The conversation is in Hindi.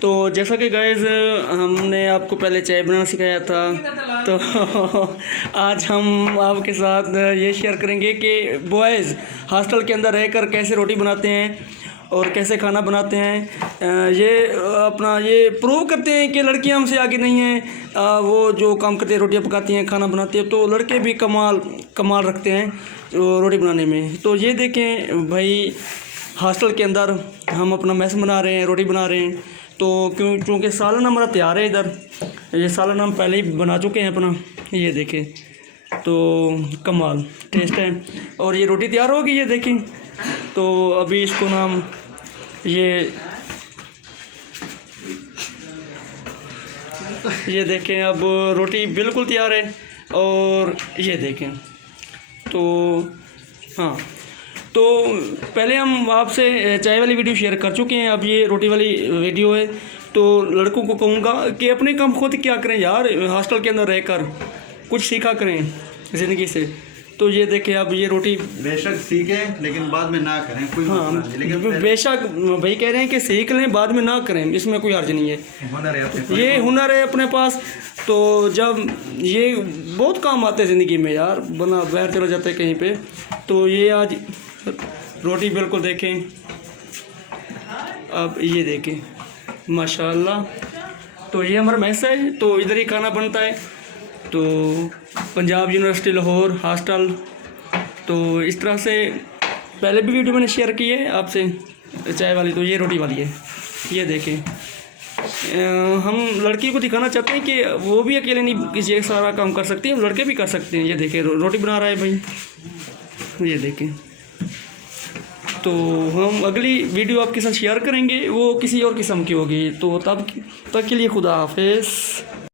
तो जैसा कि गाइस हमने आपको पहले चाय बनाना सिखाया था, तो आज हम आपके साथ ये शेयर करेंगे कि बॉयज़ हॉस्टल के अंदर रहकर कैसे रोटी बनाते हैं और कैसे खाना बनाते हैं। ये अपना ये प्रूव करते हैं कि लड़कियां हमसे आगे नहीं हैं। वो जो काम करते हैं, रोटियां पकाती हैं, खाना बनाते हैं, तो लड़के भी कमाल रखते हैं रोटी बनाने में। तो ये देखें भाई, हॉस्टल के अंदर हम अपना मैस बना रहे हैं, रोटी बना रहे हैं। तो क्योंकि सालन हमारा तैयार है इधर, ये सालन हम पहले ही बना चुके हैं अपना। ये देखें तो कमाल टेस्ट है। और ये रोटी तैयार होगी, ये देखें। तो अभी इसको ना हम ये देखें, अब रोटी बिल्कुल तैयार है। और ये देखें तो हाँ, तो पहले हम आपसे चाय वाली वीडियो शेयर कर चुके हैं, अब ये रोटी वाली वीडियो है। तो लड़कों को कहूँगा कि अपने काम खुद क्या करें यार, हॉस्टल के अंदर रहकर कुछ सीखा करें ज़िंदगी से। तो ये देखें, अब ये रोटी बेशक सीखें लेकिन बाद में ना करें, कोई हाँ, लेकिन बेशक भाई कह रहे हैं कि सीख लें, बाद में ना करें, इसमें कोई हर्ज नहीं है। हुनर है, ये हुनर है अपने पास। तो जब ये बहुत काम आते हैं ज़िंदगी में यार, बना बाहर चला जाता है कहीं पे। तो ये आज रोटी बिल्कुल देखें, अब ये देखें माशाल्लाह। तो ये हमारा मैस है, तो इधर ही खाना बनता है। तो पंजाब यूनिवर्सिटी लाहौर हॉस्टल। तो इस तरह से पहले भी वीडियो मैंने शेयर की है आपसे चाय वाली। तो ये रोटी वाली है, ये देखें। हम लड़की को दिखाना चाहते हैं कि वो भी अकेले नहीं किसी एक सारा काम कर सकती है, लड़के भी कर सकते हैं। ये देखें रोटी बना रहा है भाई, ये देखें। तो हम अगली वीडियो आपके साथ शेयर करेंगे, वो किसी और किस्म की होगी। तो तब तक के लिए खुदा हाफिज़।